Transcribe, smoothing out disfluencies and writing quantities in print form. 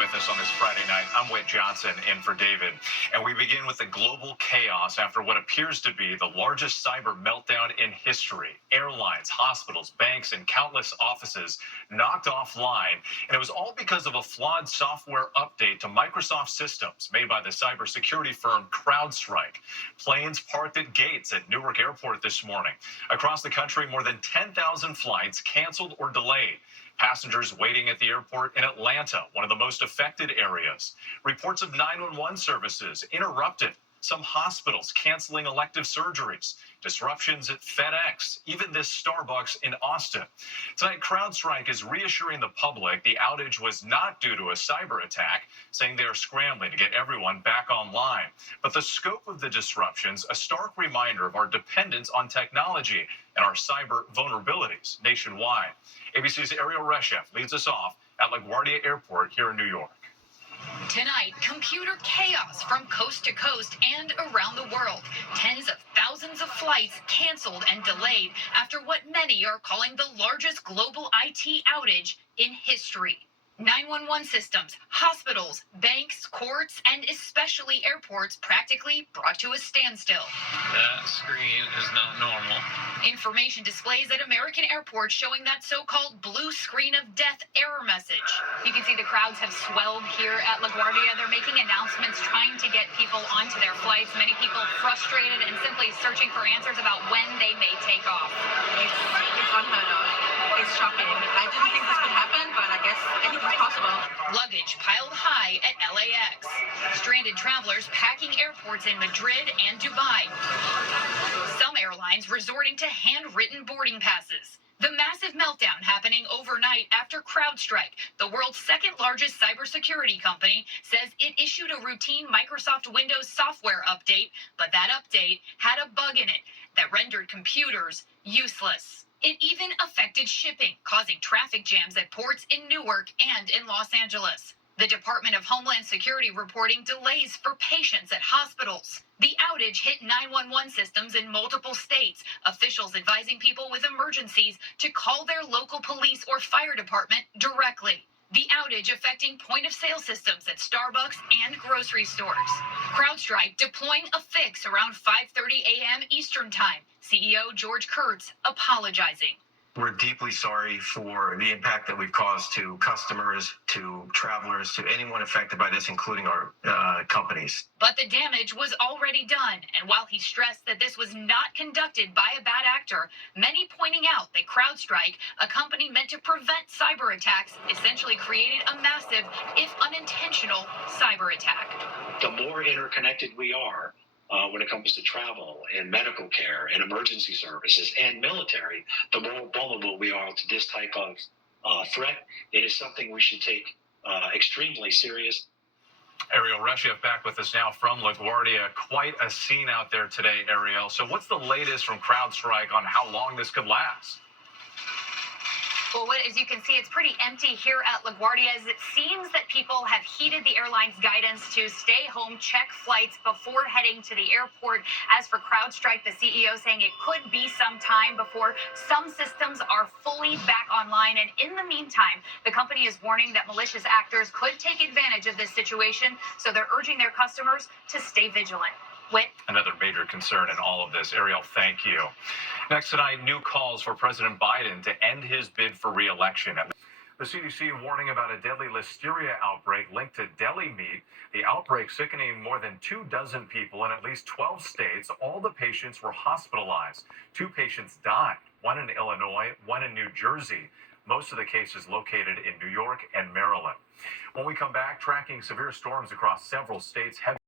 with us on this Friday night. I'm Whit Johnson in for David. And we begin with the global chaos after what appears to be the largest cyber meltdown in history. Airlines, hospitals, banks, and countless offices knocked offline. And it was all because of a flawed software update to Microsoft systems made by the cybersecurity firm CrowdStrike. Planes parked at gates at Newark Airport this morning. Across the country, more than 10,000 flights canceled or delayed. Passengers waiting at the airport in Atlanta, one of the most affected areas. Reports of 911 services interrupted. Some hospitals canceling elective surgeries. Disruptions at FedEx, even this Starbucks in Austin. Tonight, CrowdStrike is reassuring the public the outage was not due to a cyber attack, saying they are scrambling to get everyone back online. But the scope of the disruptions, a stark reminder of our dependence on technology and our cyber vulnerabilities nationwide. ABC's Ariel Reshef leads us off at LaGuardia Airport here in New York. Tonight, computer chaos from coast to coast and around the world. Tens of thousands of flights canceled and delayed after what many are calling the largest global IT outage in history. 911 systems, hospitals, banks, courts, and especially airports practically brought to a standstill. That screen is not normal. Information displays at American airports showing that so-called blue screen of death error message. You can see the crowds have swelled here at LaGuardia. They're making announcements, trying to get people onto their flights. Many people frustrated and simply searching for answers about when they may take off. It's unheard of. It's shocking. I didn't think this would happen, but I guess anything's possible. Luggage piled high at LAX. Stranded travelers packing airports in Madrid and Dubai. Some airlines resorting to handwritten boarding passes. The massive meltdown happening overnight after CrowdStrike, the world's second largest cybersecurity company, says it issued a routine Microsoft Windows software update, but that update had a bug in it that rendered computers useless. It even affected shipping, causing traffic jams at ports in Newark and in Los Angeles. The Department of Homeland Security reporting delays for patients at hospitals. The outage hit 911 systems in multiple states, officials advising people with emergencies to call their local police or fire department directly. The outage affecting point-of-sale systems at Starbucks and grocery stores. CrowdStrike deploying a fix around 5:30 a.m. Eastern Time. CEO George Kurtz apologizing. We're deeply sorry for the impact that we've caused to customers, to travelers, to anyone affected by this, including our companies. But the damage was already done, and while he stressed that this was not conducted by a bad actor, many pointing out that CrowdStrike, a company meant to prevent cyber attacks, essentially created a massive, if unintentional, cyber attack. The more interconnected we are, when it comes to travel and medical care and emergency services and military, the more vulnerable we are to this type of threat. It is something we should take extremely serious. Ariel Reshef back with us now from LaGuardia. Quite a scene out there today, Ariel. So what's the latest from CrowdStrike on how long this could last? Well, as you can see, it's pretty empty here at LaGuardia, as it seems that people have heeded the airline's guidance to stay home, check flights before heading to the airport. As for CrowdStrike, the CEO saying it could be some time before some systems are fully back online. And in the meantime, the company is warning that malicious actors could take advantage of this situation. So they're urging their customers to stay vigilant. Whit? Another major concern in all of this. Ariel, thank you. Next tonight, new calls for President Biden to end his bid for re-election. The CDC warning about a deadly listeria outbreak linked to deli meat. The outbreak sickening more than 24 people in at least 12 states. All the patients were hospitalized. 2 patients died, one in Illinois, one in New Jersey. Most of the cases located in New York and Maryland. When we come back, tracking severe storms across several states.